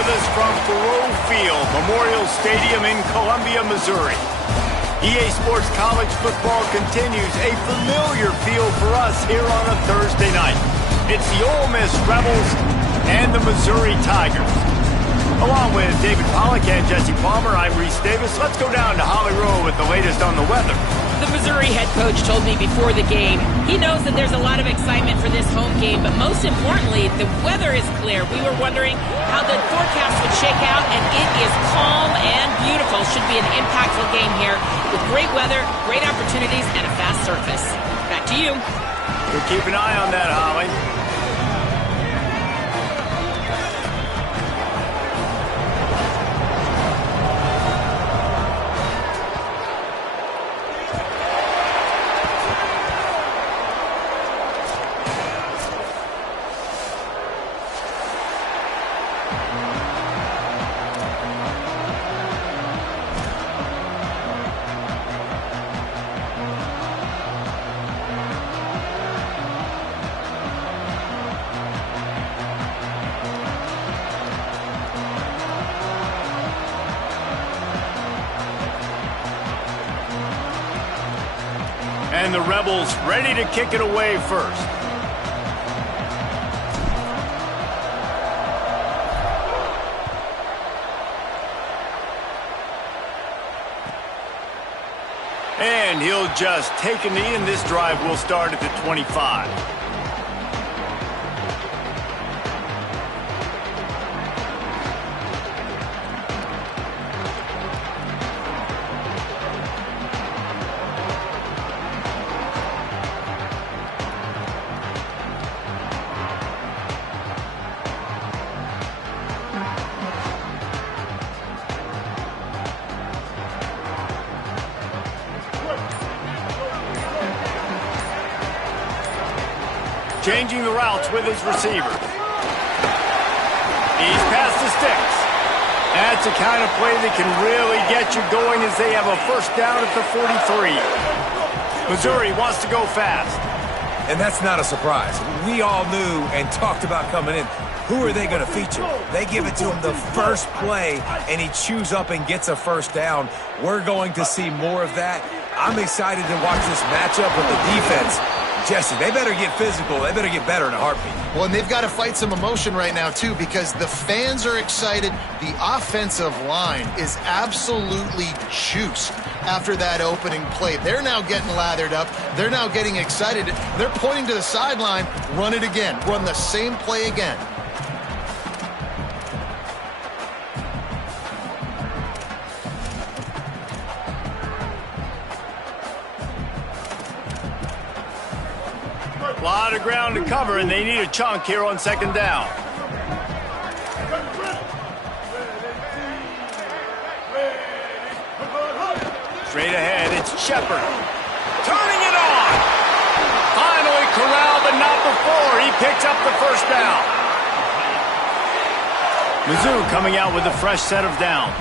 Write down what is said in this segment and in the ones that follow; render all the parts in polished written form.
with us from Faroe Field, Memorial Stadium in Columbia, Missouri. EA Sports College Football continues a familiar feel for us here on a Thursday night. It's the Ole Miss Rebels and the Missouri Tigers. Along with David Pollack and Jesse Palmer, I'm Reese Davis. Let's go down to Holly Rowe with the latest on the weather. The Missouri head coach told me before the game, he knows that there's a lot of excitement for this home game, but most importantly, the weather is clear. We were wondering how the forecast would shake out, and it is calm and beautiful. Should be an impactful game here with great weather, great opportunities, and a fast surface. Back to you. We'll keep an eye on that, Holly. And the Rebels ready to kick it away first. And he'll just take a knee, and this drive will start at the 25. Changing the routes with his receivers. He's past the sticks. That's the kind of play that can really get you going as they have a first down at the 43. Missouri wants to go fast. And that's not a surprise. We all knew and talked about coming in. Who are they going to feature? They give it to him the first play, and he chews up and gets a first down. We're going to see more of that. I'm excited to watch this matchup with the defense. Jesse, they better get physical. They better get better in a heartbeat. Well, and they've got to fight some emotion right now, too, because the fans are excited. The offensive line is absolutely juiced after that opening play. They're now getting lathered up. They're now getting excited. They're pointing to the sideline. Run it again. Run the same play again. A lot of ground to cover, and they need a chunk here on second down. Straight ahead, it's Shepard. Turning it on! Finally corralled, but not before. He picks up the first down. Mizzou coming out with a fresh set of downs.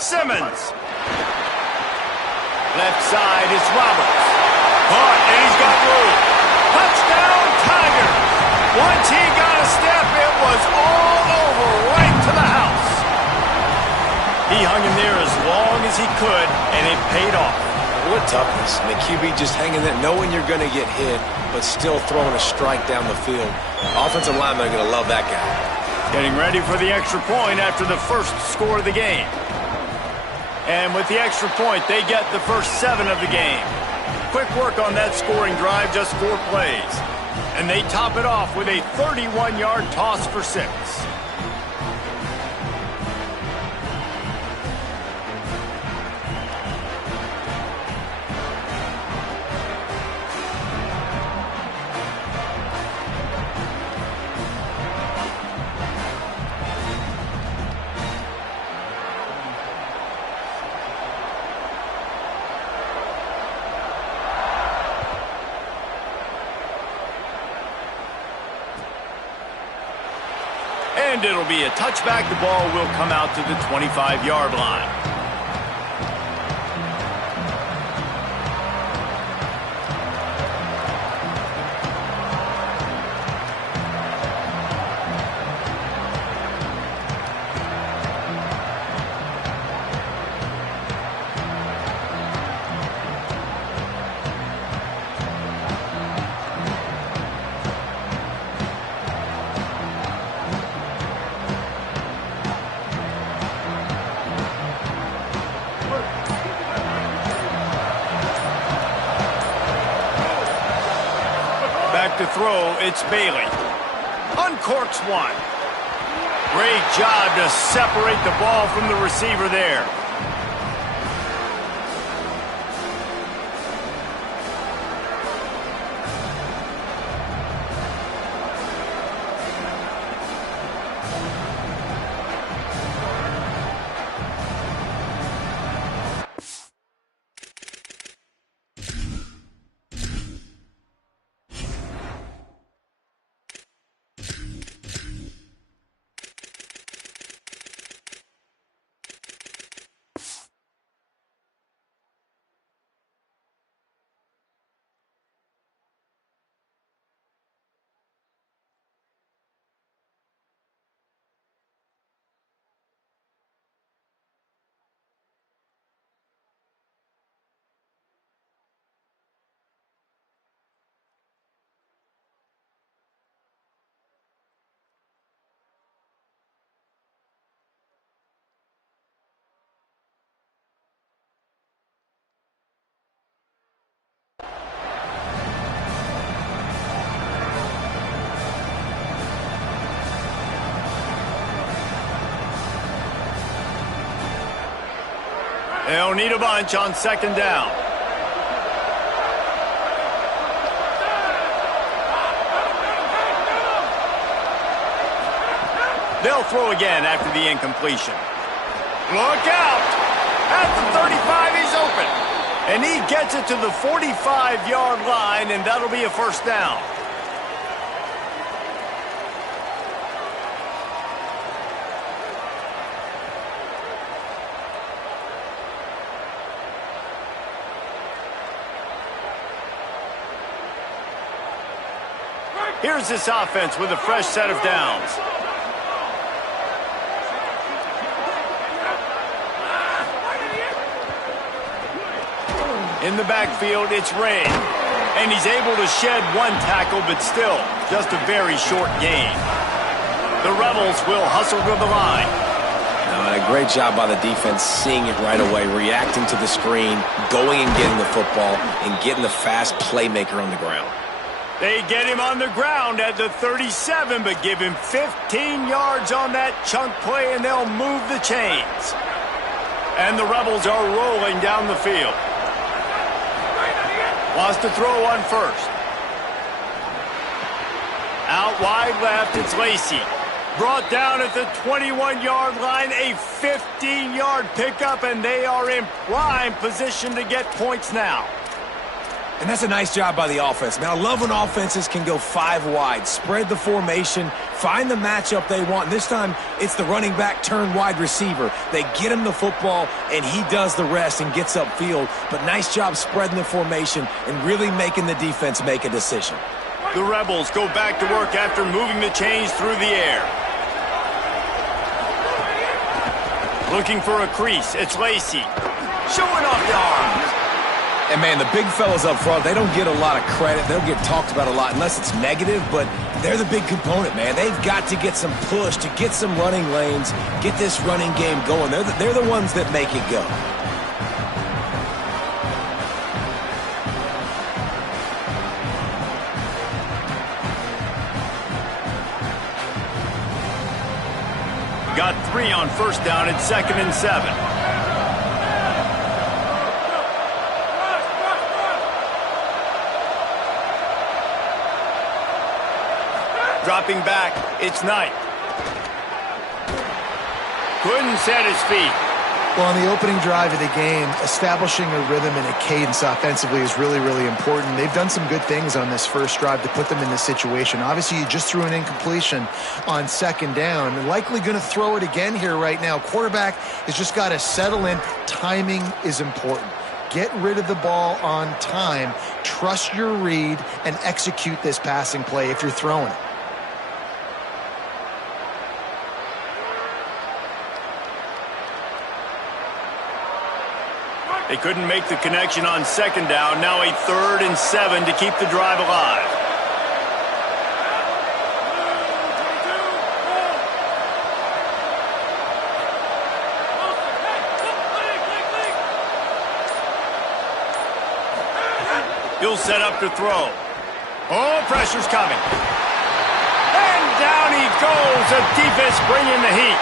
Simmons. Left side is Roberts. Caught, and he's got room. Touchdown, Tigers. Once he got a step, it was all over, right to the house. He hung in there as long as he could, and it paid off. What toughness. And the QB just hanging there, knowing you're going to get hit, but still throwing a strike down the field. Offensive linemen are going to love that guy. Getting ready for the extra point after the first score of the game. And with the extra point, they get the first 7 of the game. Quick work on that scoring drive, just 4 plays. And they top it off with a 31-yard toss for 6. And it'll be a touchback. The ball will come out to the 25-yard line. To throw, it's Bailey. Uncorks one. Great job to separate the ball from the receiver there. They'll need a bunch on second down. They'll throw again after the incompletion. Look out! At the 35, he's open. And he gets it to the 45-yard line, and that'll be a first down. Here's this offense with a fresh set of downs. In the backfield, it's Ray. And he's able to shed one tackle, but still, just a very short gain. The Rebels will hustle to the line. A great job by the defense, seeing it right away, reacting to the screen, going and getting the football, and getting the fast playmaker on the ground. They get him on the ground at the 37, but give him 15 yards on that chunk play, and they'll move the chains. And the Rebels are rolling down the field. Wants to throw on first. Out wide left, it's Lacey. Brought down at the 21-yard line, a 15-yard pickup, and they are in prime position to get points now. And that's a nice job by the offense. Man, I love when offenses can go 5 wide, spread the formation, find the matchup they want. And this time, it's the running back turned wide receiver. They get him the football, and he does the rest and gets upfield. But nice job spreading the formation and really making the defense make a decision. The Rebels go back to work after moving the chains through the air. Looking for a crease, it's Lacey. Showing off the arms. And, man, the big fellas up front, they don't get a lot of credit. They don't get talked about a lot unless it's negative, but they're the big component, man. They've got to get some push, to get some running lanes, get this running game going. They're the ones that make it go. Got 3 on first down at 2nd and 7. Dropping back, it's Knight. Couldn't set his feet. Well, on the opening drive of the game, establishing a rhythm and a cadence offensively is really, really important. They've done some good things on this first drive to put them in this situation. Obviously, you just threw an incompletion on second down. They're likely going to throw it again here right now. Quarterback has just got to settle in. Timing is important. Get rid of the ball on time. Trust your read and execute this passing play if you're throwing it. They couldn't make the connection on second down. Now a 3rd and 7 to keep the drive alive. He'll set up to throw. Oh, pressure's coming. And down he goes. The defense bringing the heat.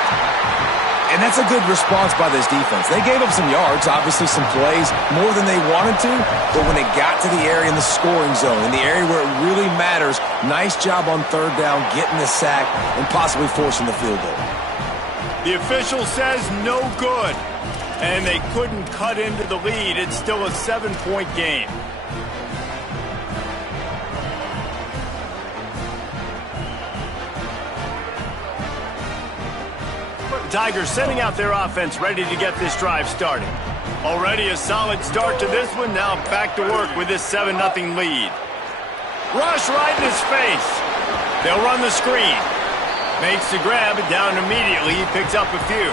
And that's a good response by this defense. They gave up some yards, obviously some plays, more than they wanted to, but when they got to the area in the scoring zone, in the area where it really matters, nice job on 3rd down, getting the sack, and possibly forcing the field goal. The official says no good, and they couldn't cut into the lead. It's still a 7-point game. Tigers sending out their offense ready to get this drive started. Already a solid start to this one. Now back to work with this 7-0 lead. Rush right in his face. They'll run the screen. Makes the grab down immediately. He picks up a few.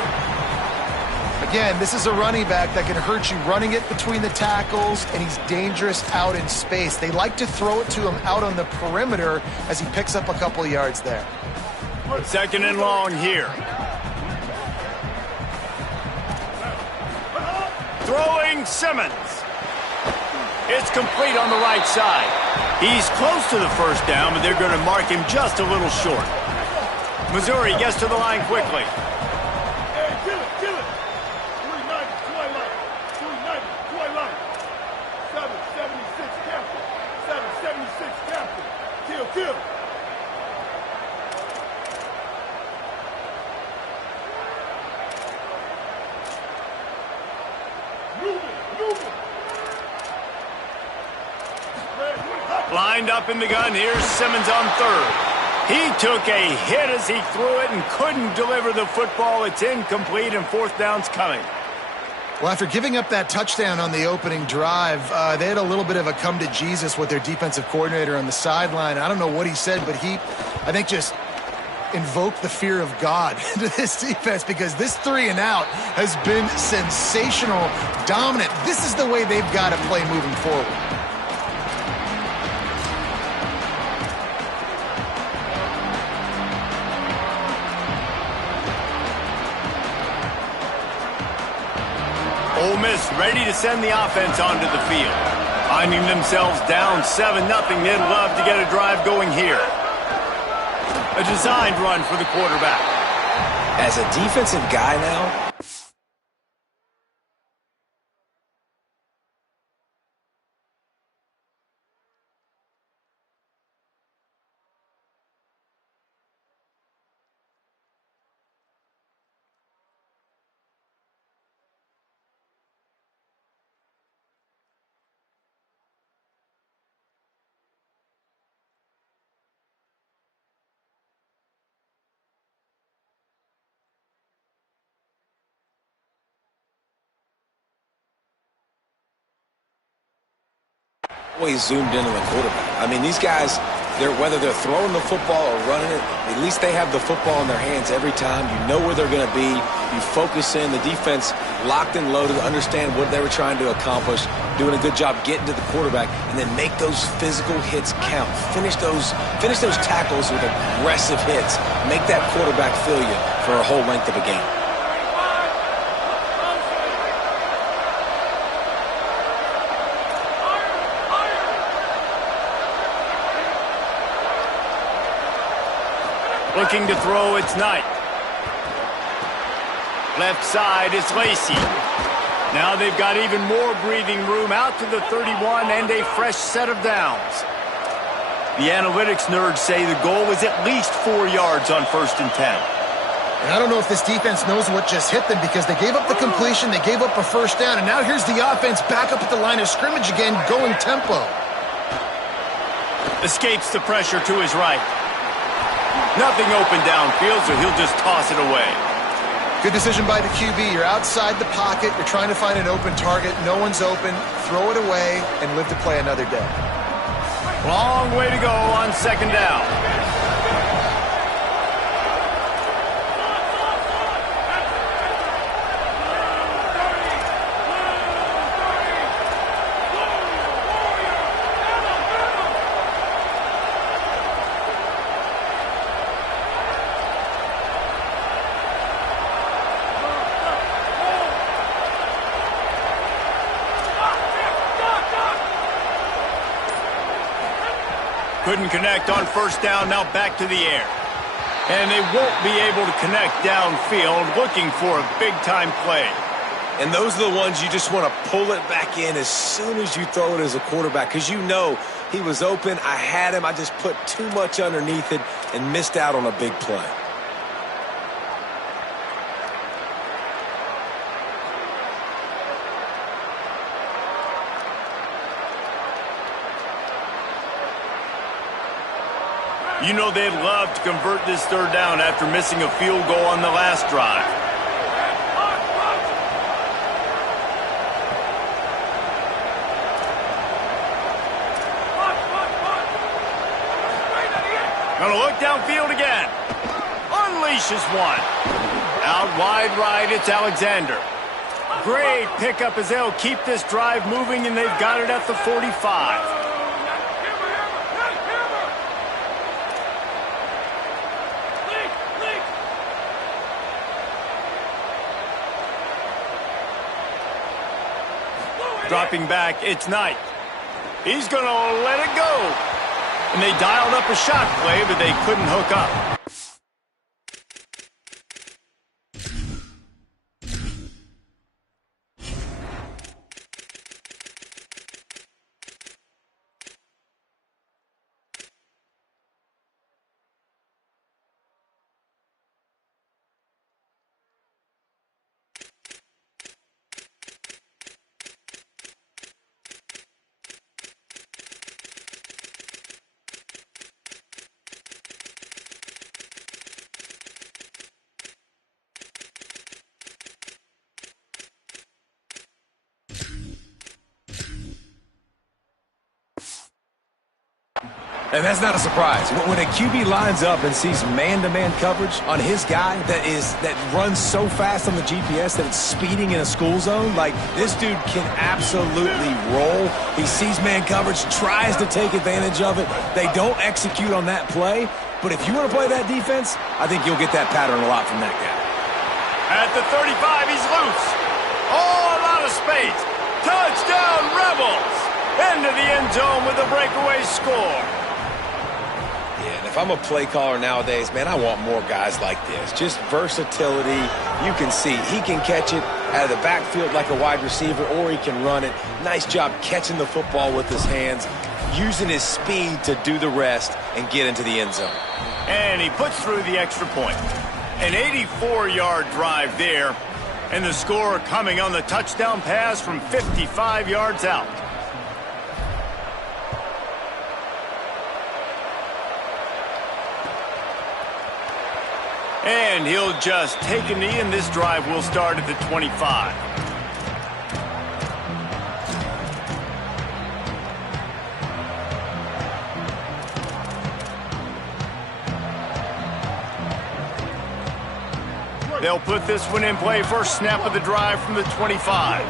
Again, this is a running back that can hurt you running it between the tackles, and he's dangerous out in space. They like to throw it to him out on the perimeter as he picks up a couple of yards there. 2nd and long here. Throwing Simmons. It's complete on the right side. He's close to the first down, but they're going to mark him just a little short. Missouri gets to the line quickly. Hey, kill it, kill it. 390, Twilight. 390, Twilight. 776 captain. 776 captain. Kill, kill. Lined up in the gun. Here's Simmons on 3rd. He took a hit as he threw it and couldn't deliver the football. It's incomplete, and 4th down's coming. Well, after giving up that touchdown on the opening drive, they had a little bit of a come to Jesus with their defensive coordinator on the sideline. I don't know what he said, but he, I think, just invoked the fear of God into this defense, because this 3-and-out has been sensational, dominant. This is the way they've got to play moving forward. Ole Miss ready to send the offense onto the field. Finding themselves down 7-0, they'd love to get a drive going here. A designed run for the quarterback. As a defensive guy now, always zoomed in on the quarterback. I mean, these guys, whether they're throwing the football or running it, at least they have the football in their hands every time. You know where they're going to be. You focus in. The defense locked and loaded, understand what they were trying to accomplish, doing a good job getting to the quarterback, and then make those physical hits count. Finish those tackles with aggressive hits. Make that quarterback feel you for a whole length of a game. Looking to throw, it's Knight. Left side is Lacey. Now they've got even more breathing room out to the 31 and a fresh set of downs. The analytics nerds say the goal is at least 4 yards on 1st and 10. And I don't know if this defense knows what just hit them because they gave up the completion, they gave up a first down, and now here's the offense back up at the line of scrimmage again, going tempo. Escapes the pressure to his right. Nothing open downfield, so he'll just toss it away. Good decision by the QB. You're outside the pocket. You're trying to find an open target. No one's open. Throw it away and live to play another day. Long way to go on second down. Couldn't connect on first down, now back to the air. And they won't be able to connect downfield, looking for a big-time play. And those are the ones you just want to pull it back in as soon as you throw it as a quarterback, because you know he was open, I had him, I just put too much underneath it and missed out on a big play. You know they'd love to convert this third down after missing a field goal on the last drive. Gonna look downfield again. Unleashes one. Out wide right, it's Alexander. Great pickup as they'll keep this drive moving, and they've got it at the 45. Dropping back, it's Knight. He's going to let it go. And they dialed up a shot play, but they couldn't hook up. And that's not a surprise. When a QB lines up and sees man-to-man coverage on his guy that runs so fast on the GPS that it's speeding in a school zone, like this dude can absolutely roll. He sees man coverage, tries to take advantage of it. They don't execute on that play. But if you want to play that defense, I think you'll get that pattern a lot from that guy. At the 35, he's loose. All out of space. Touchdown, Rebels! Into the end zone with a breakaway score. If I'm a play caller nowadays, man, I want more guys like this. Just versatility. You can see he can catch it out of the backfield like a wide receiver, or he can run it. Nice job catching the football with his hands, using his speed to do the rest and get into the end zone. And he puts through the extra point. An 84-yard drive there, and the score coming on the touchdown pass from 55 yards out. And he'll just take a knee, and this drive will start at the 25. They'll put this one in play. First snap of the drive from the 25.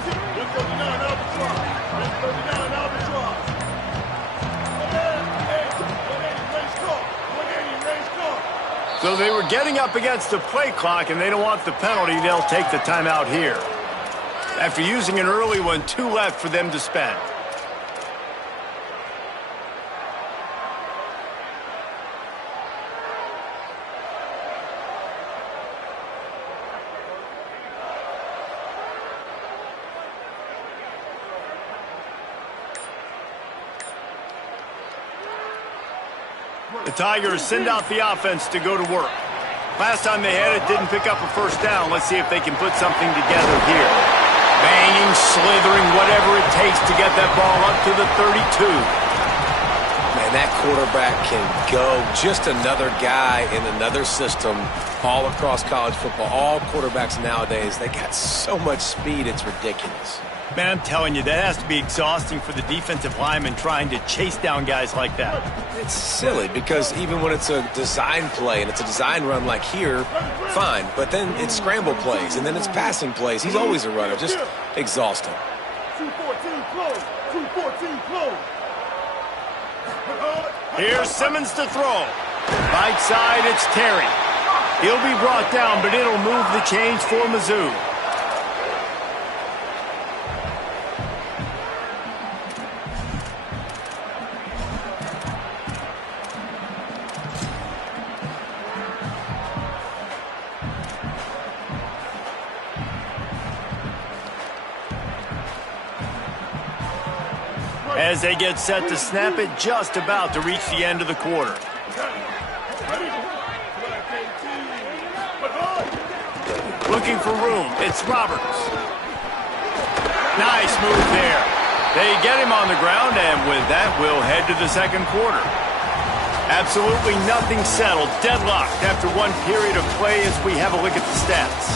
So they were getting up against the play clock, and they don't want the penalty. They'll take the timeout here. After using an early one, 2 left for them to spend. The Tigers send out the offense to go to work. Last time they had it, didn't pick up a first down. Let's see if they can put something together here. Banging, slithering, whatever it takes to get that ball up to the 32. Man, that quarterback can go. Just another guy in another system all across college football. All quarterbacks nowadays, they got so much speed, it's ridiculous. Man, I'm telling you, that has to be exhausting for the defensive lineman trying to chase down guys like that. It's silly because even when it's a design play and it's a design run like here, fine. But then it's scramble plays and then it's passing plays. He's always a runner. Just exhausting. 2-14 close. 2-14 close. Here's Simmons to throw. Right side, it's Terry. He'll be brought down, but it'll move the chains for Mizzou. As they get set to snap it, just about to reach the end of the quarter. Looking for room, it's Roberts. Nice move there. They get him on the ground, and with that, we'll head to the second quarter. Absolutely nothing settled, deadlocked after one period of play as we have a look at the stats.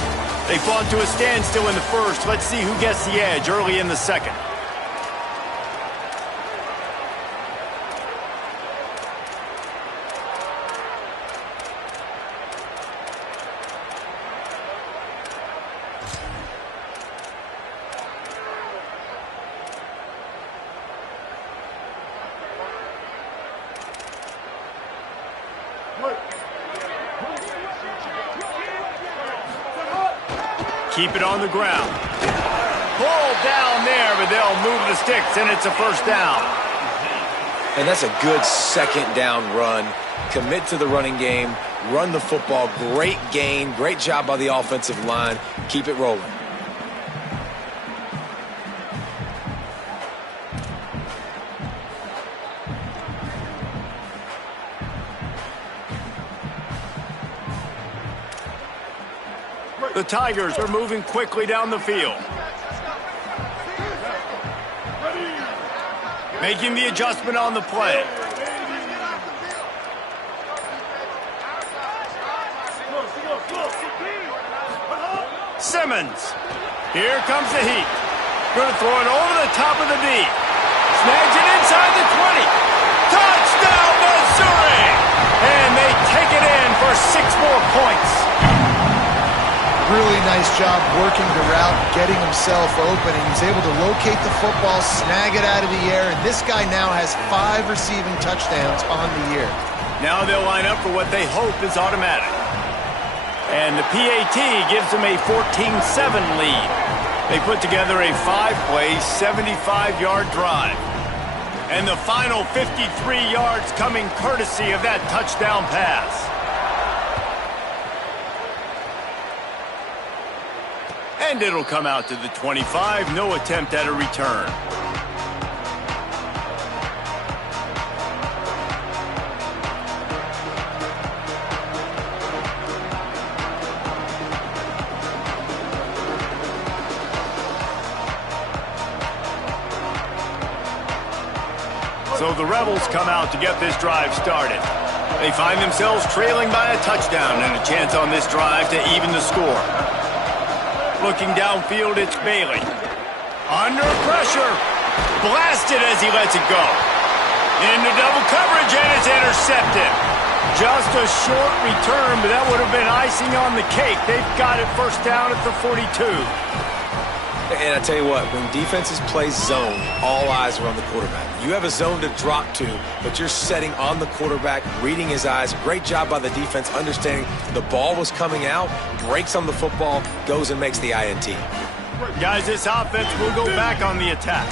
They fought to a standstill in the first. Let's see who gets the edge early in the second. Keep it on the ground. Pull down there, but they'll move the sticks, and it's a first down. And that's a good second down run. Commit to the running game, run the football. Great gain, great job by the offensive line. Keep it rolling. The Tigers are moving quickly down the field. Making the adjustment on the play. Simmons. Here comes the heat. Going to throw it over the top of the knee. Snags it inside the 20. Touchdown, Missouri! And they take it in for 6 more points. Really nice job working the route, getting himself open, and he's able to locate the football, snag it out of the air, and this guy now has 5 receiving touchdowns on the year. Now they'll line up for what they hope is automatic. And the PAT gives them a 14-7 lead. They put together a 5-play, 75-yard drive. And the final 53 yards coming courtesy of that touchdown pass. And it'll come out to the 25. No attempt at a return. So the Rebels come out to get this drive started. They find themselves trailing by a touchdown and a chance on this drive to even the score. Looking downfield, it's Bailey. Under pressure. Blasted as he lets it go. Into double coverage, and it's intercepted. Just a short return, but that would have been icing on the cake. They've got it first down at the 42. And I tell you what, when defenses play zone, all eyes are on the quarterback. You have a zone to drop to, but you're setting on the quarterback, reading his eyes. Great job by the defense, understanding the ball was coming out, breaks on the football, goes and makes the INT. Guys, this offense will go back on the attack.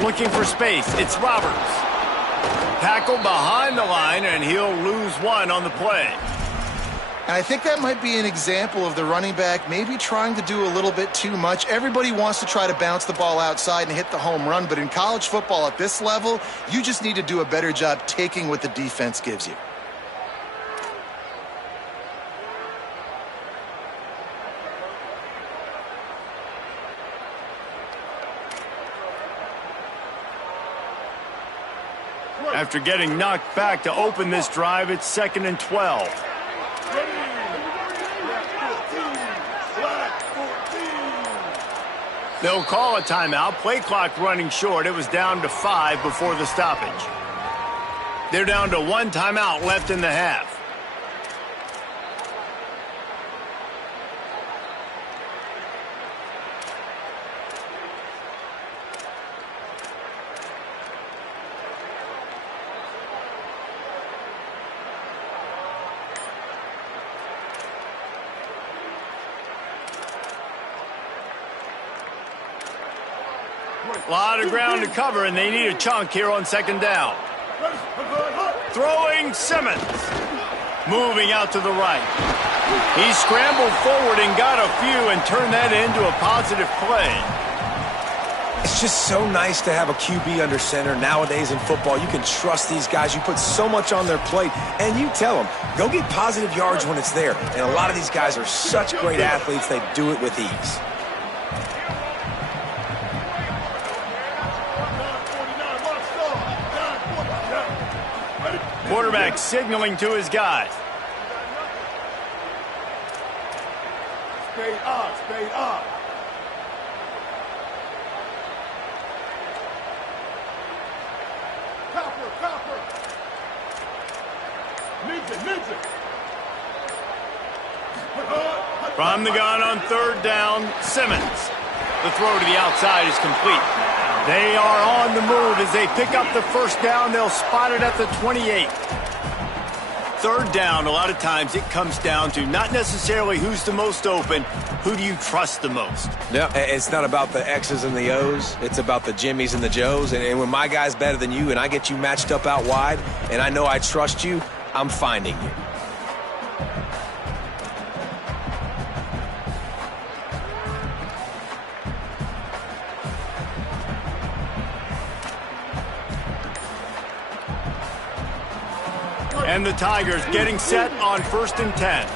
Looking for space, it's Roberts. Tackled behind the line, and he'll lose 1 on the play. And I think that might be an example of the running back maybe trying to do a little bit too much. Everybody wants to try to bounce the ball outside and hit the home run, but in college football at this level, you just need to do a better job taking what the defense gives you. After getting knocked back to open this drive, it's 2nd and 12. They'll call a timeout. Play clock running short. It was down to 5 before the stoppage. They're down to 1 timeout left in the half. A lot of ground to cover, and they need a chunk here on 2nd down. Throwing Simmons. Moving out to the right. He scrambled forward and got a few and turned that into a positive play. It's just so nice to have a QB under center. Nowadays in football, you can trust these guys. You put so much on their plate, and you tell them, go get positive yards when it's there. And a lot of these guys are such great athletes, they do it with ease. Quarterback signaling to his guys. Stay up, stay up. Copper. Ninja. From the gun on 3rd down, Simmons. The throw to the outside is complete. They are on the move as they pick up the 1st down. They'll spot it at the 28. 3rd down, a lot of times it comes down to not necessarily who's the most open, who do you trust the most? Yeah, it's not about the X's and the O's. It's about the Jimmies and the Joes. And when my guy's better than you and I get you matched up out wide and I know I trust you, I'm finding you. And the Tigers getting set on 1st and 10.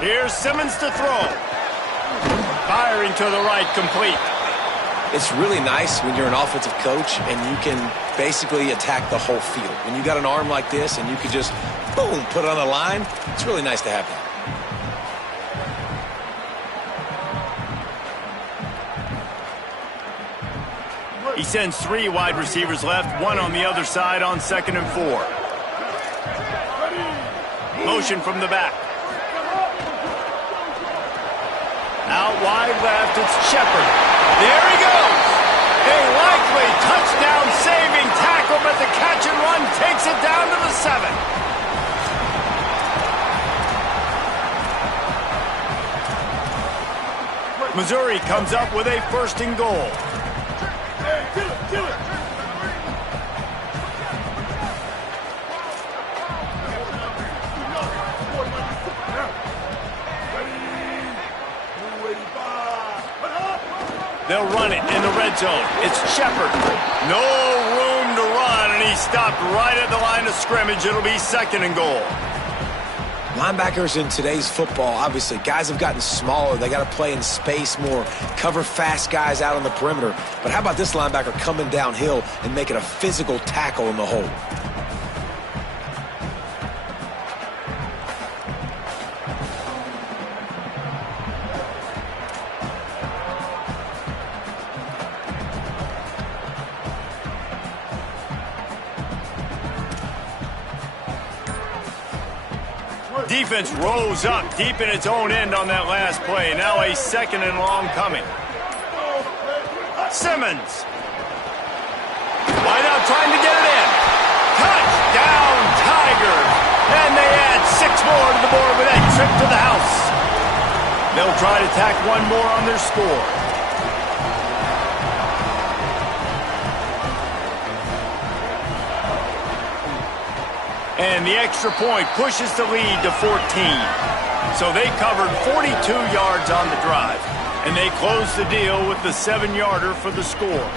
Here's Simmons to throw. Firing to the right, complete. It's really nice when you're an offensive coach and you can basically attack the whole field. When you got an arm like this and you can just, boom, put it on the line, it's really nice to have that. He sends 3 wide receivers left, 1 on the other side on 2nd and 4. Motion from the back. Out wide left, it's Shepard. There he goes. A likely touchdown-saving tackle, but the catch and run takes it down to the 7. Missouri comes up with a 1st and goal. Kill it. They'll run it in the red zone. It's Shepard. No room to run, and he stopped right at the line of scrimmage. It'll be 2nd and goal. Linebackers in today's football, obviously, guys have gotten smaller. They got to play in space more, cover fast guys out on the perimeter. But how about this linebacker coming downhill and making a physical tackle in the hole? Defense rose up deep in its own end on that last play. Now a 2nd and long coming. Simmons. Wide out trying to get it in. Touchdown, Tigers. And they add 6 more to the board with that trip to the house. They'll try to tack 1 more on their score. And the extra point pushes the lead to 14. So they covered 42 yards on the drive. And they closed the deal with the 7-yarder for the score.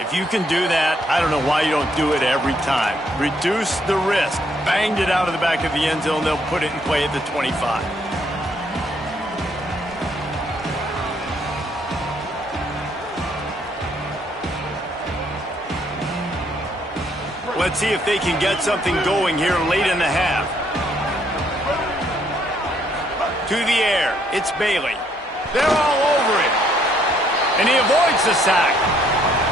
If you can do that, I don't know why you don't do it every time. Reduce the risk. Banged it out of the back of the end zone. They'll put it in play at the 25. Let's see if they can get something going here late in the half. To the air. It's Bailey. They're all over it. And he avoids the sack.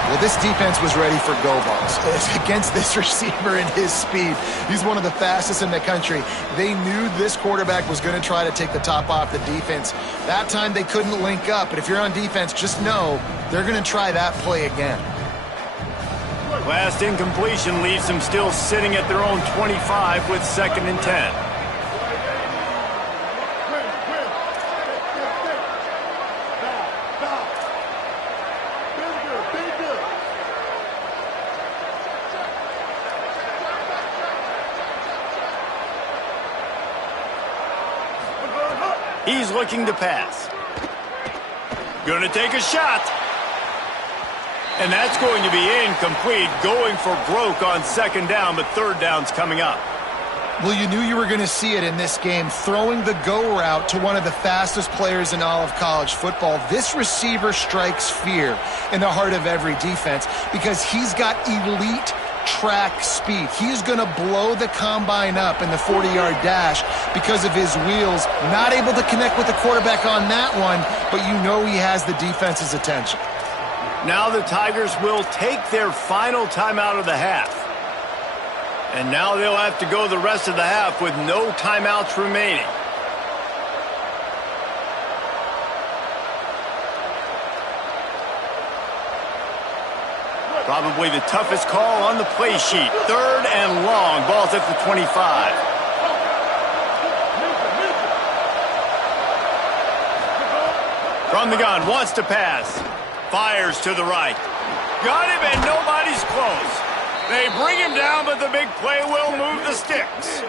Well, this defense was ready for go balls against this receiver and his speed. He's one of the fastest in the country. They knew this quarterback was going to try to take the top off the defense. That time they couldn't link up, but if you're on defense, just know they're going to try that play again. Last incompletion leaves them still sitting at their own 25 with 2nd and 10. He's looking to pass. Going to take a shot. And that's going to be incomplete, going for broke on 2nd down, but 3rd down's coming up. Well, you knew you were going to see it in this game, throwing the go route to one of the fastest players in all of college football. This receiver strikes fear in the heart of every defense because he's got elite track speed. He's going to blow the combine up in the 40-yard dash because of his wheels. Not able to connect with the quarterback on that one, but you know he has the defense's attention. Now the Tigers will take their final timeout of the half. And now they'll have to go the rest of the half with no timeouts remaining. Probably the toughest call on the play sheet. 3rd and long. Ball's at the 25. From the gun, wants to pass. Fires to the right. Got him, and nobody's close. They bring him down, but the big play will move the sticks.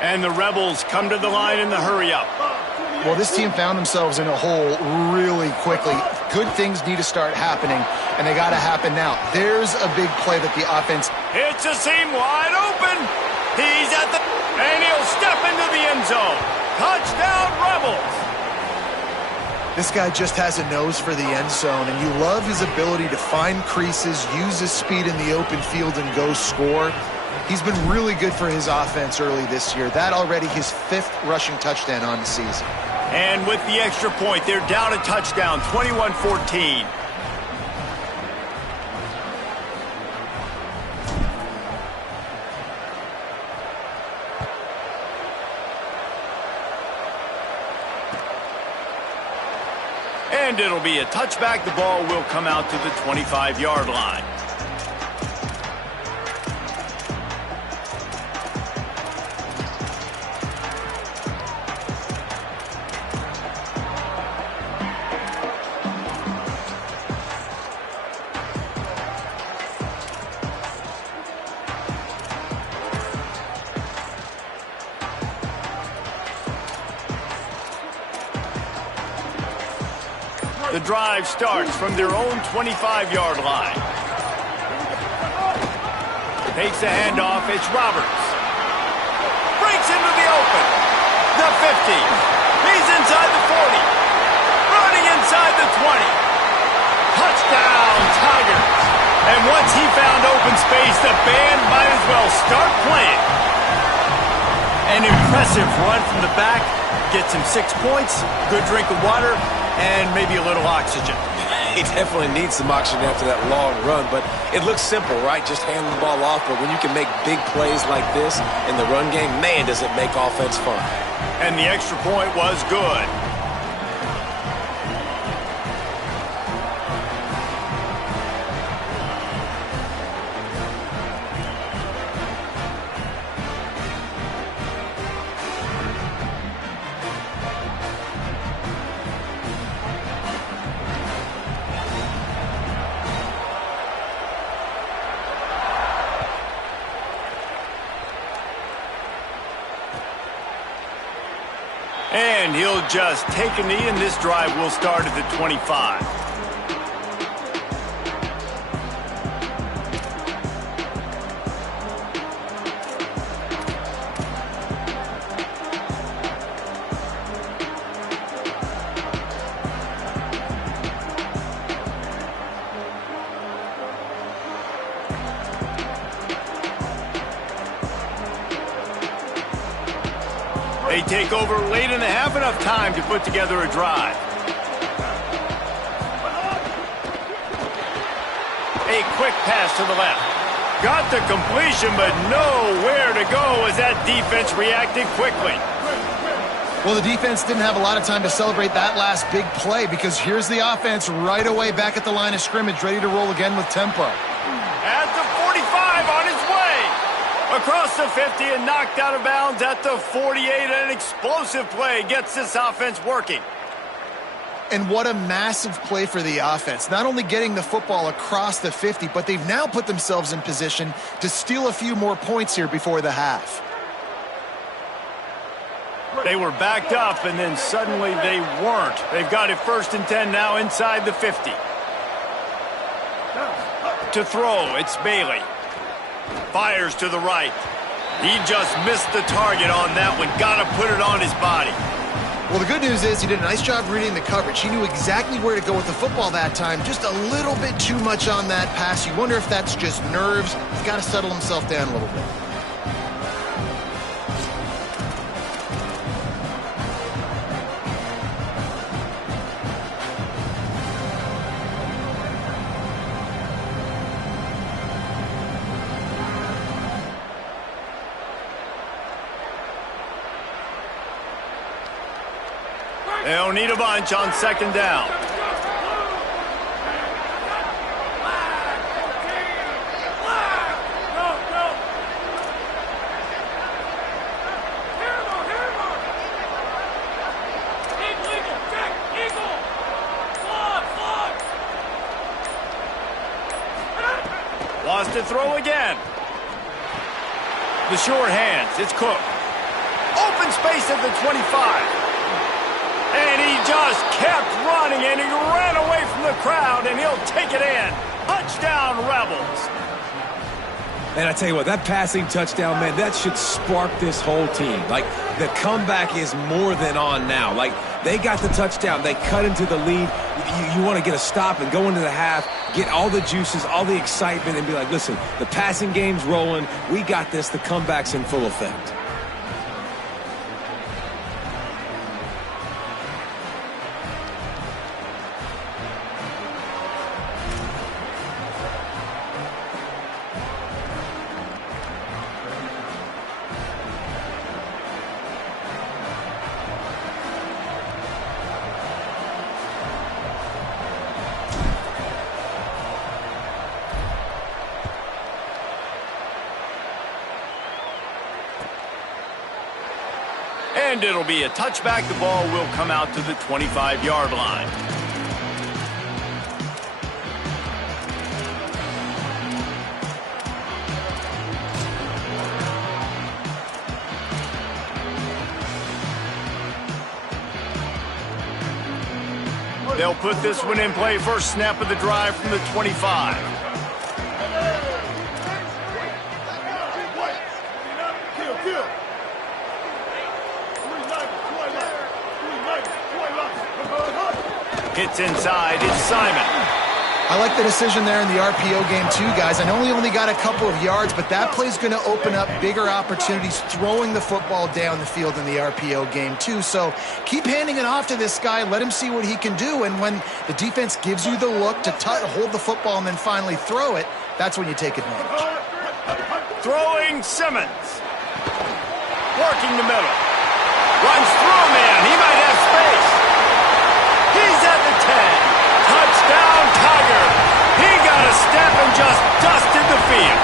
And the Rebels come to the line in the hurry-up. Well, this team found themselves in a hole really quickly. Good things need to start happening, and they got to happen now. There's a big play that the offense... It's a seam wide open. He's at the... And he'll step into the end zone. Touchdown, Rebels. This guy just has a nose for the end zone, and you love his ability to find creases, use his speed in the open field, and go score. He's been really good for his offense early this year. That already his 5th rushing touchdown on the season. And with the extra point, they're down a touchdown, 21-14. And it'll be a touchback. The ball will come out to the 25-yard line. The drive starts from their own 25-yard line. Takes the handoff. It's Roberts. Breaks into the open. The 50. He's inside the 40. Running inside the 20. Touchdown, Tigers. And once he found open space, the band might as well start playing. An impressive run from the back. Gets him 6 points, good drink of water, and maybe a little oxygen. He definitely needs some oxygen after that long run, but it looks simple, right? Just hand the ball off, but when you can make big plays like this in the run game, man, does it make offense fun. And the extra point was good. And he'll just take a knee, and this drive will start at the 25. They take over late in the half, enough time to put together a drive. A quick pass to the left. Got the completion, but nowhere to go as that defense reacted quickly. Well, the defense didn't have a lot of time to celebrate that last big play because here's the offense right away back at the line of scrimmage, ready to roll again with tempo. At the 45 on his way. Across the 50 and knocked out of bounds at the 48. An explosive play gets this offense working. And what a massive play for the offense. Not only getting the football across the 50, but they've now put themselves in position to steal a few more points here before the half. They were backed up, and then suddenly they weren't. They've got it 1st and 10 now inside the 50. To throw, it's Bailey. Fires to the right. He just missed the target on that one. Got to put it on his body. Well, the good news is he did a nice job reading the coverage. He knew exactly where to go with the football that time. Just a little bit too much on that pass. You wonder if that's just nerves. He's got to settle himself down a little bit. They'll need a bunch on 2nd down. Lost to throw again. The short hands. It's Cook. Open space at the 25. And he just kept running, and he ran away from the crowd, and he'll take it in. Touchdown, Rebels. And I tell you what, that passing touchdown, man, that should spark this whole team. Like, the comeback is more than on now. Like, they got the touchdown. They cut into the lead. You want to get a stop and go into the half, get all the juices, all the excitement, and be like, listen, the passing game's rolling. We got this. The comeback's in full effect. And it'll be a touchback. The ball will come out to the 25-yard line. They'll put this one in play. First snap of the drive from the 25. Hits inside. It's Simon. I like the decision there in the RPO game too, guys. I know he only got a couple of yards, but that play's going to open up bigger opportunities throwing the football down the field in the RPO game too. So keep handing it off to this guy. Let him see what he can do. And when the defense gives you the look to hold the football and then finally throw it, that's when you take advantage. Throwing Simmons. Working the middle. Runs through a man. He might have space. He's at the 10. Touchdown, Tiger. He got a step and just dusted the field.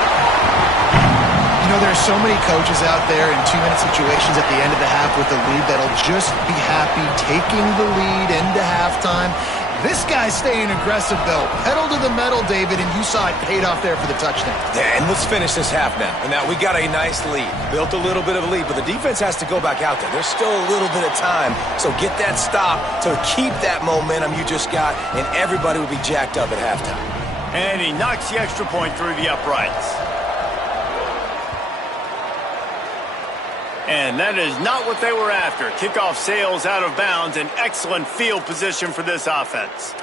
You know, there are so many coaches out there in 2-minute situations at the end of the half with the lead that'll just be happy taking the lead into halftime. This guy's staying aggressive, though. Pedal to the metal, David, and you saw it paid off there for the touchdown. Yeah, and let's finish this half now. And now we got a nice lead. Built a little bit of a lead, but the defense has to go back out there. There's still a little bit of time. So get that stop to keep that momentum you just got, and everybody will be jacked up at halftime. And he knocks the extra point through the uprights. And that is not what they were after. Kickoff sails out of bounds, and excellent field position for this offense.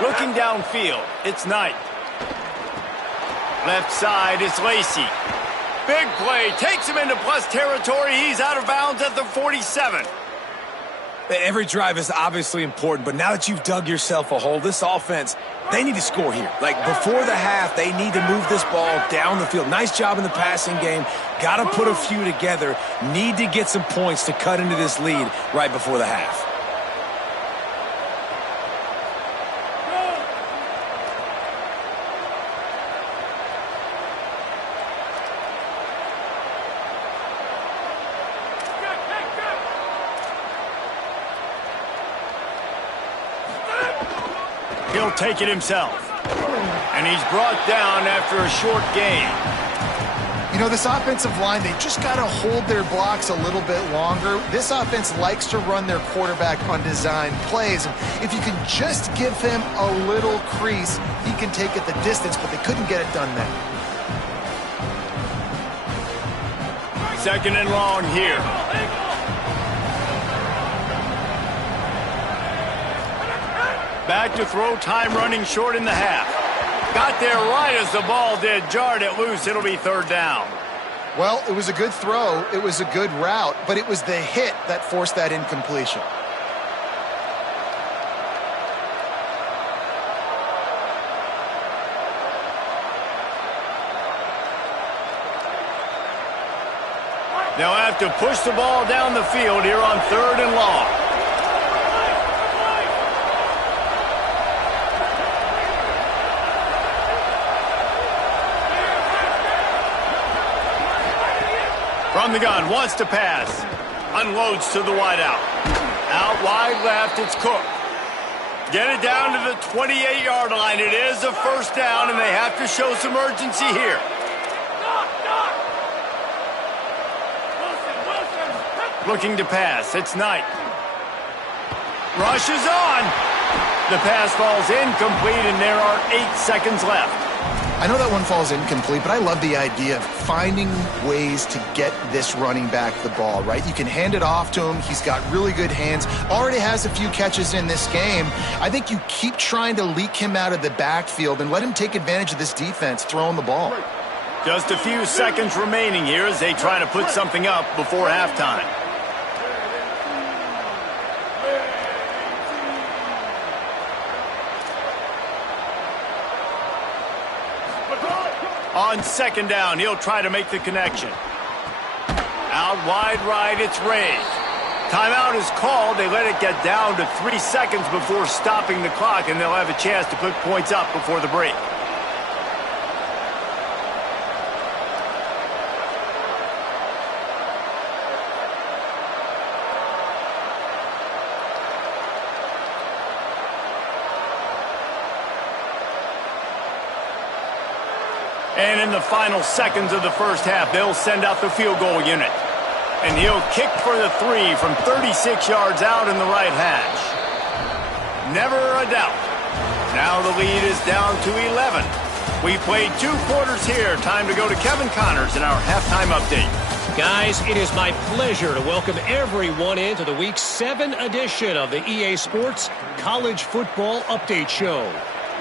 Looking downfield, it's Knight. Left side is Lacey. Big play, takes him into plus territory. He's out of bounds at the 47. Every drive is obviously important, but now that you've dug yourself a hole, this offense, they need to score here. Like, before the half, they need to move this ball down the field. Nice job in the passing game. Got to put a few together. Need to get some points to cut into this lead right before the half. He'll take it himself. And he's brought down after a short gain. You know, this offensive line, they just got to hold their blocks a little bit longer. This offense likes to run their quarterback on design plays. And if you can just give him a little crease, he can take it the distance, but they couldn't get it done then. Second and long here. Back to throw, time running short in the half. Got there right as the ball did, jarred it loose. It'll be third down. Well, it was a good throw. It was a good route, but it was the hit that forced that incompletion. They'll have to push the ball down the field here on third and long. From the gun, wants to pass. Unloads to the wideout. Out wide left, it's Cook. Get it down to the 28-yard line. It is a first down, and they have to show some urgency here. Looking to pass, it's Knight. Rush is on. The pass falls incomplete, and there are 8 seconds left. I know that one falls incomplete, but I love the idea of finding ways to get this running back the ball, right? You can hand it off to him. He's got really good hands. Already has a few catches in this game. I think you keep trying to leak him out of the backfield and let him take advantage of this defense throwing the ball. Just a few seconds remaining here as they try to put something up before halftime. On second down, he'll try to make the connection. Out wide right, it's Ray. Timeout is called. They let it get down to 3 seconds before stopping the clock, and they'll have a chance to put points up before the break. And in the final seconds of the first half, they'll send out the field goal unit. And he'll kick for the 3 from 36 yards out in the right hash. Never a doubt. Now the lead is down to 11. We played 2 quarters here. Time to go to Kevin Connors in our halftime update. Guys, it is my pleasure to welcome everyone into the Week 7 edition of the EA Sports College Football Update Show.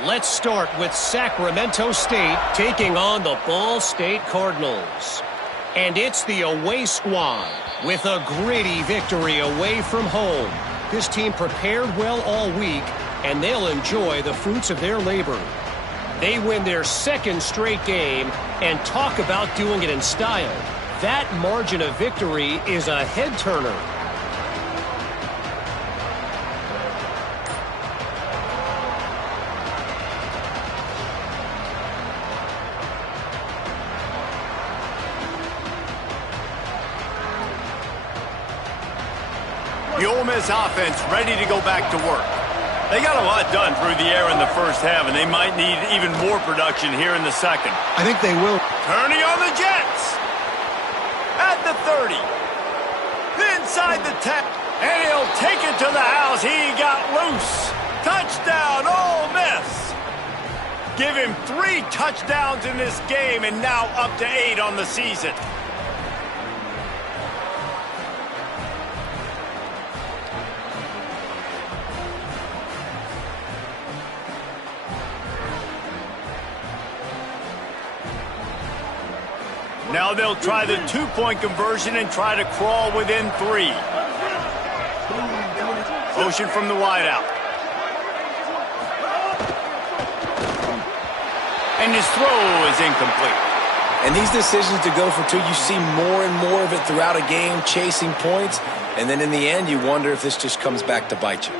Let's start with Sacramento State taking on the Ball State Cardinals. And it's the away squad with a gritty victory away from home. This team prepared well all week, and they'll enjoy the fruits of their labor. They win their 2nd straight game, and talk about doing it in style. That margin of victory is a head-turner. The Ole Miss offense ready to go back to work. They got a lot done through the air in the first half, and they might need even more production here in the second. I think they will. Turning on the Jets. At the 30. Inside the 10. And he'll take it to the house. He got loose. Touchdown, Ole Miss. Give him 3 touchdowns in this game, and now up to 8 on the season. Now they'll try the two-point conversion and try to crawl within 3. Motion from the wideout. And his throw is incomplete. And these decisions to go for 2, you see more and more of it throughout a game, chasing points. And then in the end, you wonder if this just comes back to bite you.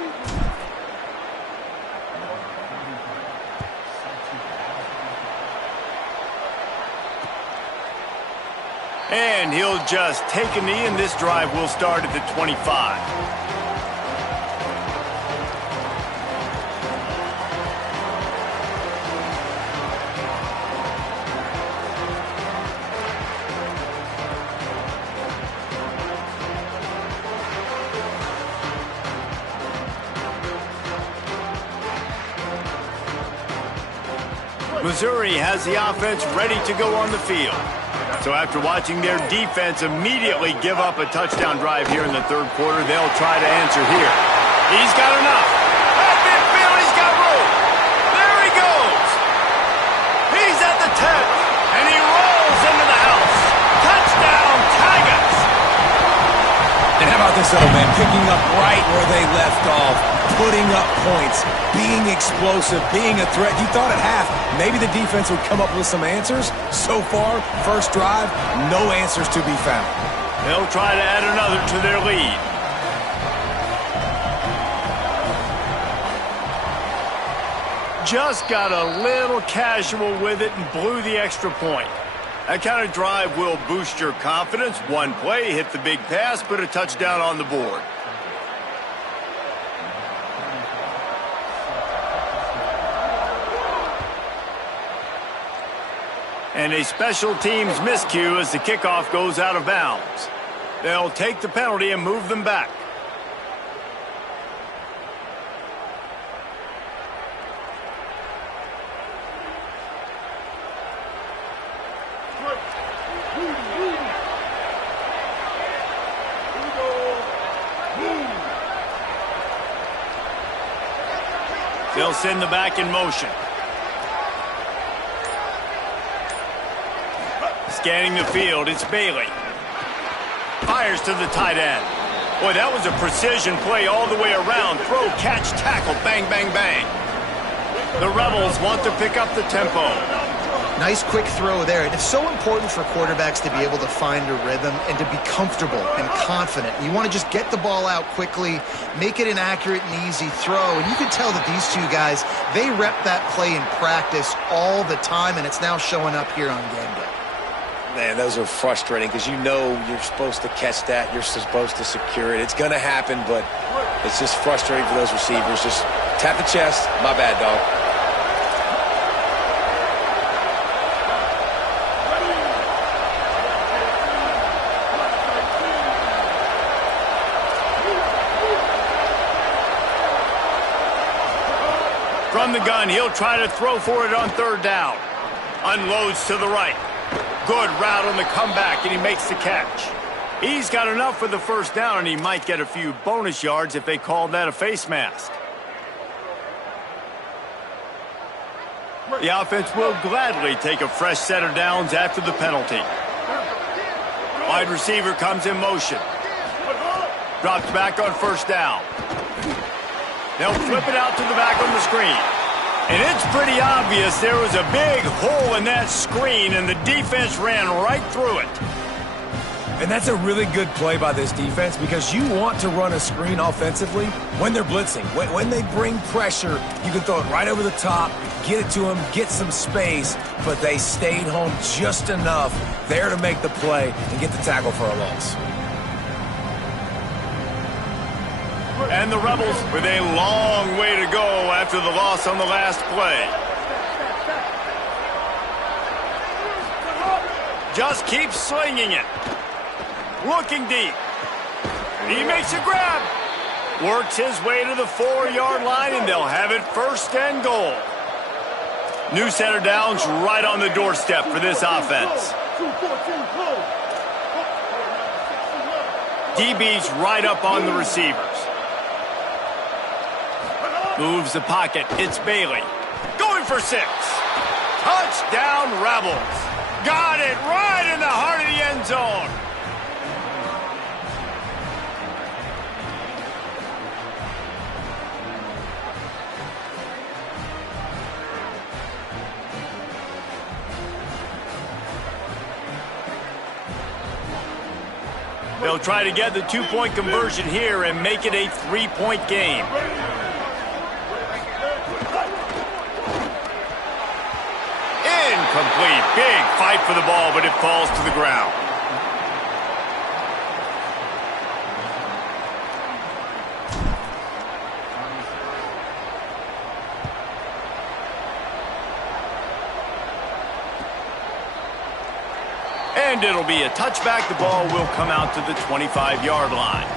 And he'll just take a knee, and this drive will start at the 25. Missouri has the offense ready to go on the field. So after watching their defense immediately give up a touchdown drive here in the third quarter, they'll try to answer here. He's got enough. At midfield, he's got room. There he goes. He's at the 10, and he rolls into the house. Touchdown, Tigers. And how about this other man picking up right where they left off, putting up points, being explosive, being a threat. You thought at half maybe the defense would come up with some answers. So far, first drive, no answers to be found. They'll try to add another to their lead. Just got a little casual with it and blew the extra point. That kind of drive will boost your confidence. One play, hit the big pass, put a touchdown on the board. And a special teams miscue as the kickoff goes out of bounds. They'll take the penalty and move them back. They'll send the back in motion. Scanning the field, it's Bailey. Fires to the tight end. Boy, that was a precision play all the way around. Throw, catch, tackle, bang, bang, bang. The Rebels want to pick up the tempo. Nice quick throw there. And it's so important for quarterbacks to be able to find a rhythm and to be comfortable and confident. You want to just get the ball out quickly, make it an accurate and easy throw. And you can tell that these two guys, they rep that play in practice all the time, and it's now showing up here on game day. Man, those are frustrating because you know you're supposed to catch that. You're supposed to secure it. It's going to happen, but it's just frustrating for those receivers. Just tap the chest. My bad, dog. From the gun, he'll try to throw for it on third down. Unloads to the right. Good route on the comeback, and he makes the catch. He's got enough for the first down, and he might get a few bonus yards if they call that a face mask. The offense will gladly take a fresh set of downs after the penalty. Wide receiver comes in motion. Drops back on first down. They'll flip it out to the back on the screen. And it's pretty obvious there was a big hole in that screen, and the defense ran right through it. And that's a really good play by this defense because you want to run a screen offensively when they're blitzing. When they bring pressure, you can throw it right over the top, get it to them, get some space, but they stayed home just enough there to make the play and get the tackle for a loss. And the Rebels with a long way to go after the loss on the last play. Just keep slinging it. Looking deep. He makes a grab. Works his way to the 4-yard line, and they'll have it first and goal. New set of downs right on the doorstep for this offense. DB's right up on the receivers. Moves the pocket. It's Bailey. Going for 6. Touchdown, Rebels. got it right in the heart of the end zone. They'll try to get the two-point conversion here and make it a three-point game. Incomplete. Big fight for the ball, but it falls to the ground. And it'll be a touchback. The ball will come out to the 25-yard line.